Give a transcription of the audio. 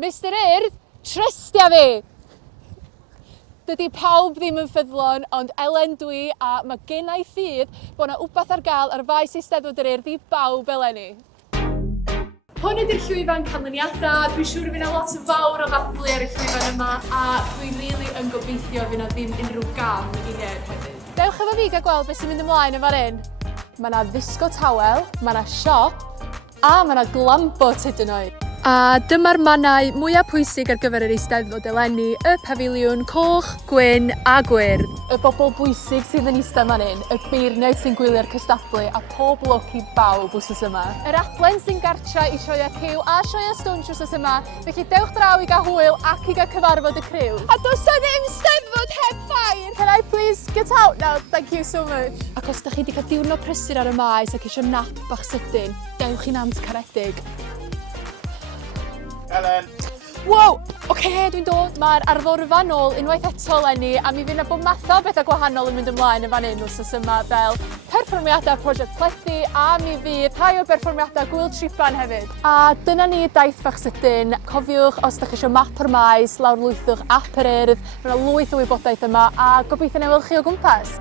Mistar Urdd, trystia fi! Dydy pawb ddim yn ffyddlon, ond Elen dwi a mae gennau ffydd bod yna wbath ar gael ar faes Eisteddfod yr Urdd i bawb eleni. Hwn ydy'r llwyfan canlyniadau, dwi'n siŵr fydd yna lot o fawr o ddathlu ar y llwyfan yma a dwi'n rili yn gobeithio fydd yna ddim unrhyw gam i neb hefyd. Dewch efo fi gael gweld beth sy'n mynd ymlaen yn fan hyn. Mae yna ddisgo tawel, mae yna siop a mae yna glambot hyd yn oed. A dyma'r mannau mwyaf pwysig ar gyfer yr Eisteddfod eleni, y pafiliwn coch, gwyn a gwyrdd. Y bobl bwysig sydd yn eistedd fan hyn, y beirniaid sy'n gwylio'r cystadlu a pob lwc i bawb wsos yma. Yr arlein sy'n gartra i sioia cyw a sioia stwnsh wsos yma, felly dewch draw i gael hwyl ac i gael cyfarfod y criw. A does yna ddim Eisteddfod heb ffair! Can I please get out now? Thank you so much. Ac os ydych chi wedi cael diwrnod prysur ar y maes ac eisiau nap bach sydyn, dewch i nant caredig. Elen! Wow! Oce, dwi'n dod. Mae'r arddorfa nôl unwaith eto eleni a mi fydd yna bod math o bethau gwahanol yn mynd ymlaen yn fan hyn wsos yma fel perfformiadau prosiect plethu a mi fydd rhai o perfformiadau gwyl tripan hefyd. A dyna ni daith bach sydyn. Cofiwch, os ydych chi eisiau map o'r maes, lawrlwythwch ap yr Urdd. Mae yna lwyth o wybodaeth yma a gobeithio wneud chi o gwmpas.